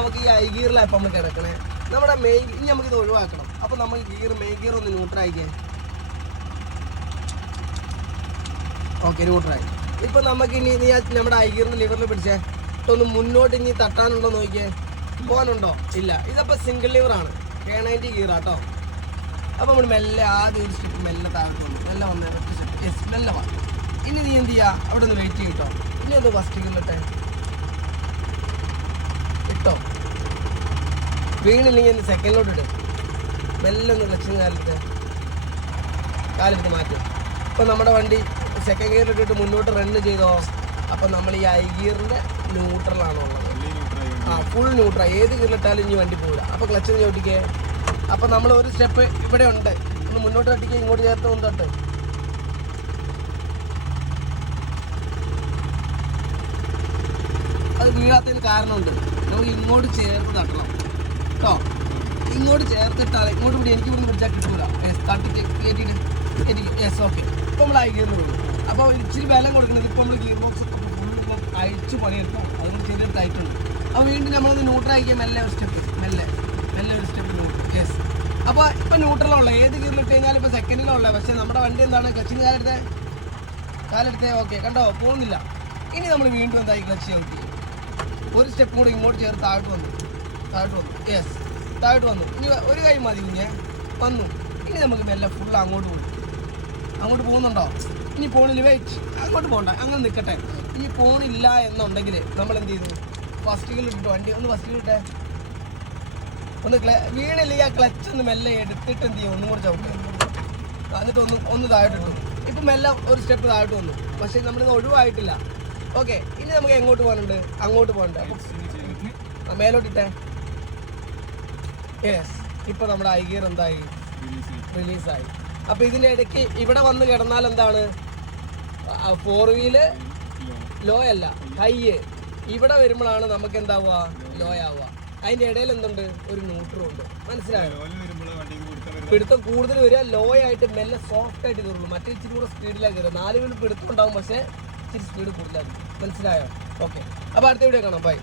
നമുക്ക് ഈ ഐ ഗിയറിലാണ് ഇപ്പം നമ്മൾ കിടക്കണേ. നമ്മുടെ മെയിൻ ഇനി നമുക്കിത് ഒഴിവാക്കണം. അപ്പോൾ നമ്മൾ മെയിൻ ഗിയർ ഒന്ന് ന്യൂട്രായിക്കേ. ഓക്കെ, ന്യൂട്രായി. ഇപ്പം നമുക്ക് ഇനി നീ നമ്മുടെ ഐ ഗിയറിന് ലിവറിൽ പിടിച്ചേ. ഒന്ന് മുന്നോട്ട് ഇനി തട്ടാനുണ്ടോ നോക്കിയേ. പോകാനുണ്ടോ? ഇല്ല. ഇതപ്പോൾ സിംഗിൾ ലിവറാണ്, K90 ഗിയറാട്ടോ. അപ്പോൾ നമ്മൾ മെല്ലെ ആദ്യം ഒരു സ്റ്റെപ്പ് മെല്ലെ താഴോട്ട് വന്നു. മെല്ലെ വന്നേ, ഒറ്റ സ്റ്റെപ്പ്. യെസ്, മെല്ലെ വന്നു. ഇനി നീ എന്ത് ചെയ്യുക, അവിടെ ഒന്ന് വെയിറ്റ് ചെയ്യും കേട്ടോ. ഇനി ഒന്ന് ഫസ്റ്റ് ഗിയറിലിട്ടെ ഇട്ടോ. വീണില്ലെങ്കിൽ ഒന്ന് സെക്കൻഡിലോട്ട് ഇടും. മെല്ലെ ഒന്ന് ക്ലച്ചിങ് കാലെടുത്ത് മാറ്റും. ഇപ്പം നമ്മുടെ വണ്ടി സെക്കൻഡ് ഗിയറിലിട്ടിട്ട് മുന്നോട്ട് റണ്ണ് ചെയ്തോ. അപ്പം നമ്മൾ ഈ ഐ ഗിയറിൻ്റെ ന്യൂട്രലാണോ ഉള്ളത്. Full neutral. ഏത് ഗിയറിലിട്ടാലും ഇനി വണ്ടി പോകില്ല. അപ്പോൾ ക്ലച്ച് ചവിട്ടിക്കേ. അപ്പം നമ്മൾ ഒരു സ്റ്റെപ്പ് ഇവിടെ ഉണ്ട്. ഒന്ന് മുന്നോട്ട് തട്ടിക്കുക, ഇങ്ങോട്ട് ചേർത്ത് ഒന്ന് തട്ട്. അത് വീഴാത്തതിന് കാരണമുണ്ട്. നമുക്ക് ഇങ്ങോട്ട് ചേർത്ത് തട്ടണം കേട്ടോ. ഇങ്ങോട്ട് ചേർത്തിട്ടാൽ ഇങ്ങോട്ട് കൂടി എനിക്ക് ഇവിടെ പിടിച്ചാൽ കിട്ടൂല. തട്ടി കയറ്റിയിട്ട് യെസ്, ഓക്കെ. ഇപ്പോൾ നമ്മൾ ഐ ഗിയറിൽ പോകും. അപ്പോൾ ഇച്ചിരി ബലം കൊടുക്കുന്നത്. ഇപ്പോൾ നമ്മൾ ഗിയർ ബോക്സ് ഫുൾ അഴിച്ച് പണിയെടുക്കും. അതിന് ചെറിയൊരു ടൈറ്റുണ്ട്. അപ്പോൾ വീണ്ടും നമ്മളൊന്ന് ന്യൂട്രലാക്കിയാൽ മെല്ലെ ഒരു സ്റ്റെപ്പ്, മെല്ലെ ഒരു സ്റ്റെപ്പ് ന്യൂട്രൽ. യെസ്. അപ്പോൾ ഇപ്പോൾ ന്യൂട്രലുള്ള ഏത് ഗിയറിലിട്ട് കഴിഞ്ഞാൽ ഇപ്പോൾ സെക്കൻഡിലുള്ള. പക്ഷേ നമ്മുടെ വണ്ടി എന്താണ്, ക്ലച്ചിന് കാലെടുത്തേ. ഓക്കെ, കണ്ടോ, പോകുന്നില്ല. ഇനി നമ്മൾ വീണ്ടും എന്തായി ക്ലച്ച് നോക്കി ഒരു സ്റ്റെപ്പ് കൂടെ ഇങ്ങോട്ട് ചേർത്ത് താഴോട്ട് വന്നു. യെസ്, താഴോട്ട് വന്നു. ഇനി ഒരു കൈ മതി കുഞ്ഞെ, വന്നു. ഇനി നമുക്ക് മെല്ലെ ഫുൾ അങ്ങോട്ട് പോകുന്നുണ്ടോ? ഇനി പോണില്ല, വെയിറ്റ്. അങ്ങോട്ട് പോകണ്ട, അങ്ങനെ നിൽക്കട്ടെ. ഇനി പോണില്ല എന്നുണ്ടെങ്കിൽ നമ്മൾ എന്ത് ചെയ്തു, ഫസ്റ്റ് ഗിയറിലിട്ട് വണ്ടി ഒന്ന് ഫസ്റ്റ് ഗിയറിട്ടെ. ഒന്ന് വീണില്ലെങ്കിൽ ആ ക്ലച്ച് ഒന്ന് മെല്ലെ എടുത്തിട്ട് എന്ത് ചെയ്യും, ഒന്നും കൂടെ ചവിട്ടുക. എന്നിട്ട് ഒന്ന് താഴോട്ടിട്ടു. ഇപ്പം മെല്ലെ ഒരു സ്റ്റെപ്പ് താഴോട്ട് വന്നു. പക്ഷേ നമ്മളിത് ഒഴിവായിട്ടില്ല. ഓക്കെ, ഇനി നമുക്ക് എങ്ങോട്ട് പോകാനുണ്ട്, അങ്ങോട്ട് പോകണ്ടേ. അപ്പം മേലോട്ടിട്ടെ. യെസ്, ഇപ്പം നമ്മുടെ ഐ ഗിയർ എന്തായി, റിലീസായി. അപ്പം ഇതിൻ്റെ ഇടയ്ക്ക് ഇവിടെ വന്ന് കിടന്നാൽ എന്താണ്, 4 വീല് ലോ അല്ല, ഹൈ. ഇവിടെ വരുമ്പോഴാണ് നമുക്ക് എന്താവുക, ലോ ആവുക. അതിൻ്റെ ഇടയിൽ എന്തുണ്ട്, ഒരു ന്യൂട്രൽ ഉണ്ട്. മനസ്സിലായോ? പിടുത്തം കൂടുതൽ വരിക, ലോ ആയിട്ട് മെല്ലെ സോഫ്റ്റ് ആയിട്ട് കയറുള്ളൂ. മറ്റേ ഇച്ചിരി കൂടെ സ്പീഡിലാണ് കയറുക. 4 വീല് പിടുത്തം ഉണ്ടാവും, പക്ഷേ ഇച്ചിരി സ്പീഡ് കൂടുതലായിരിക്കും. മനസ്സിലായോ? ഓക്കെ, അപ്പോൾ അടുത്ത വീഡിയോ കാണാം. ബൈ.